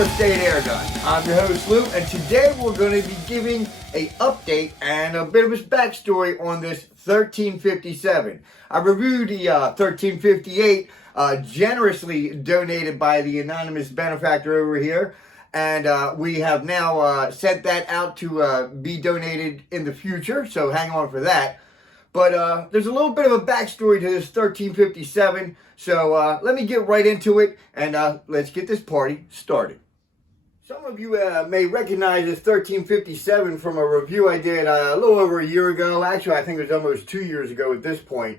First Aid Airgun. I'm your host Lou, and today we're going to be giving an update and a bit of his backstory on this 1357. I reviewed the 1358, generously donated by the anonymous benefactor over here, and we have now sent that out to be donated in the future, so hang on for that. But there's a little bit of a backstory to this 1357, so let me get right into it, and let's get this party started. Some of you may recognize this 1357 from a review I did a little over a year ago. Actually, I think it was almost 2 years ago at this point.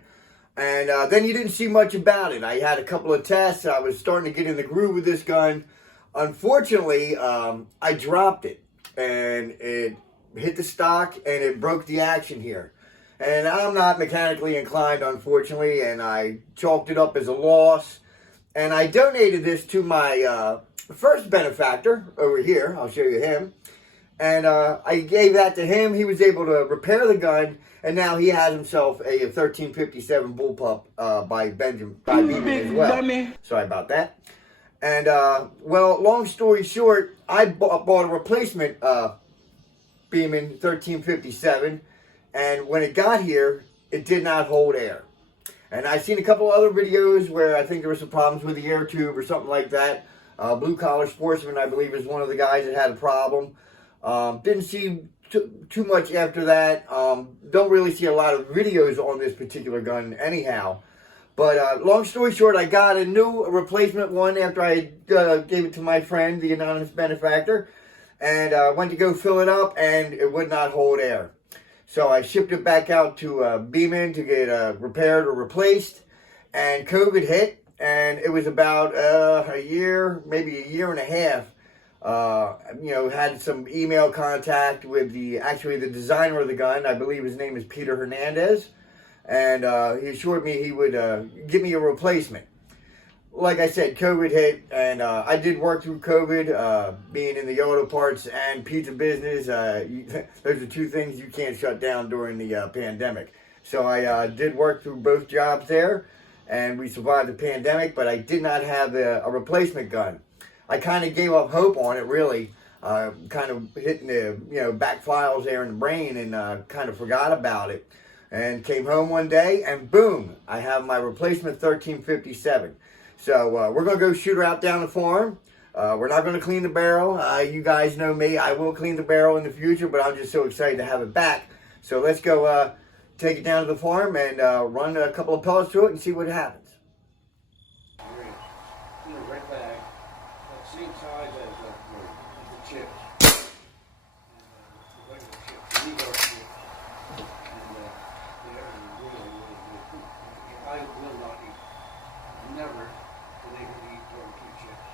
And then you didn't see much about it. I had a couple of tests. I was starting to get in the groove with this gun. Unfortunately, I dropped it, and it hit the stock, and it broke the action here. And I'm not mechanically inclined, unfortunately, and I chalked it up as a loss. And I donated this to my first benefactor over here. I'll show you him. And I gave that to him. He was able to repair the gun, and now he has himself a 1357 bullpup by Beeman as well. Sorry about that. And, well, long story short, I bought a replacement Beeman 1357. And when it got here, it did not hold air. And I've seen a couple other videos where I think there were some problems with the air tube or something like that. Blue Collar Sportsman, I believe, is one of the guys that had a problem. Didn't see too much after that. Don't really see a lot of videos on this particular gun anyhow. But long story short, I got a new replacement one after I gave it to my friend, the anonymous benefactor. And went to go fill it up, and it would not hold air. So I shipped it back out to Beeman to get repaired or replaced, and COVID hit, and it was about a year, maybe a year and a half. Had some email contact with the designer of the gun. I believe his name is Peter Hernandez, and he assured me he would give me a replacement. Like I said, COVID hit, and I did work through COVID, being in the auto parts and pizza business. Those are two things you can't shut down during the pandemic. So I did work through both jobs there, and we survived the pandemic, but I did not have a replacement gun. I kind of gave up hope on it, really, kind of hitting the back files there in the brain, and kind of forgot about it. And came home one day, and boom, I have my replacement 1357. So we're going to go shoot her out down the farm. We're not going to clean the barrel. You guys know me. I will clean the barrel in the future, but I'm just so excited to have it back. So let's go take it down to the farm and run a couple of pellets through it and see what happens. Right back, that same size as the chips. And the regular chips, the Negro chips. And they're really, really good. I will not eat. Never. They can eat barbecue chips.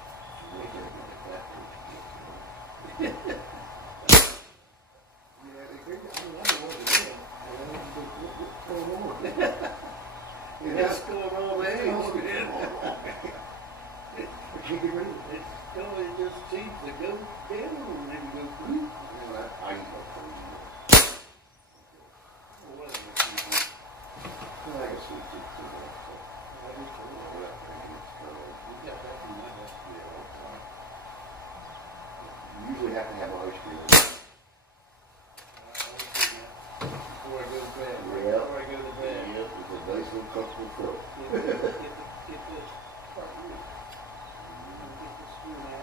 They get like that. Yeah, they bring it. I don't know what it is. What's going on? What's going on, man? Can't get rid of it. It just seems to go down and then go through. I eat what is it? I guess we did too much. You usually have to have ice cream. Before I go to bed. Yeah. Before I go to bed. Yep, it's a nice little comfortable throat. Get this part real. Get this screw now.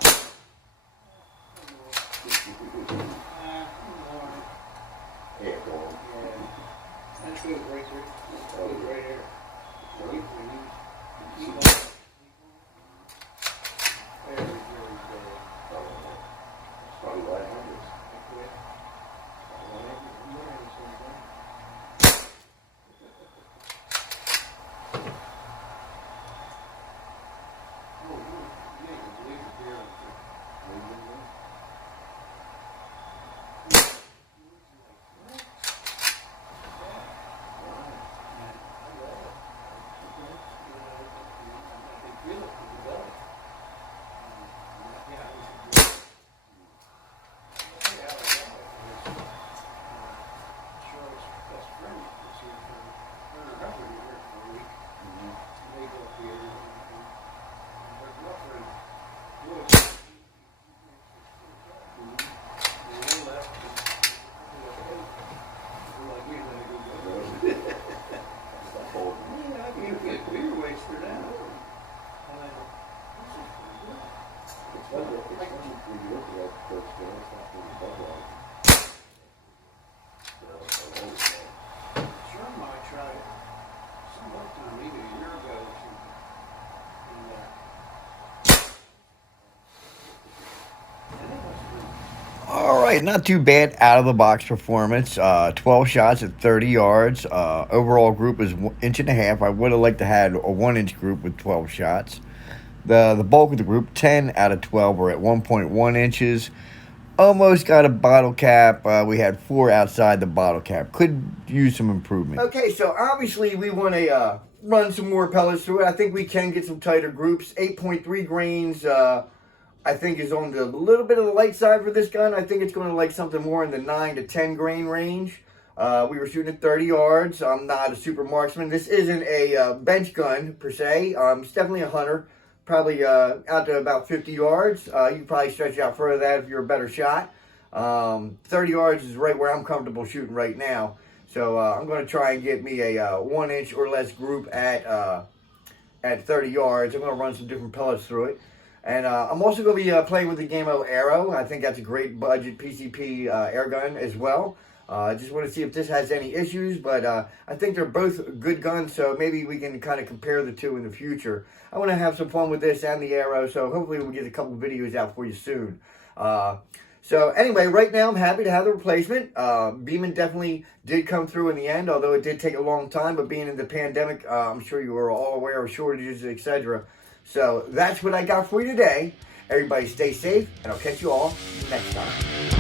Yeah, go on. Yeah. That's good right there. That's good right here. Wait for you. Keep on. Very, very good. Probably why I have this. I quit. right, not too bad out of the box performance. 12 shots at 30 yards. Overall group is 1.5 inches. I would have liked to have a 1 inch group with 12 shots. The bulk of the group, 10 out of 12, were at 1.1 inches. Almost got a bottle cap. We had 4 outside the bottle cap. Could use some improvement. Okay, so obviously we want to run some more pellets through it. I think we can get some tighter groups. 8.3 grains. I think is on the little bit of the light side for this gun. I think it's going to like something more in the 9 to 10 grain range. We were shooting at 30 yards. I'm not a super marksman. This isn't a bench gun per se. It's definitely a hunter. Probably out to about 50 yards. You can probably stretch out further than that if you're a better shot. 30 yards is right where I'm comfortable shooting right now. So I'm going to try and get me a 1 inch or less group at 30 yards. I'm going to run some different pellets through it. And I'm also going to be playing with the Game Arrow. I think that's a great budget PCP air gun as well. I just want to see if this has any issues, but I think they're both good guns, so maybe we can kind of compare the two in the future. I want to have some fun with this and the Arrow, so hopefully we'll get a couple videos out for you soon. So anyway, right now I'm happy to have the replacement. Beeman definitely did come through in the end, although it did take a long time, but being in the pandemic, I'm sure you were all aware of shortages, etc. So that's what I got for you today. Everybody stay safe, and I'll catch you all next time.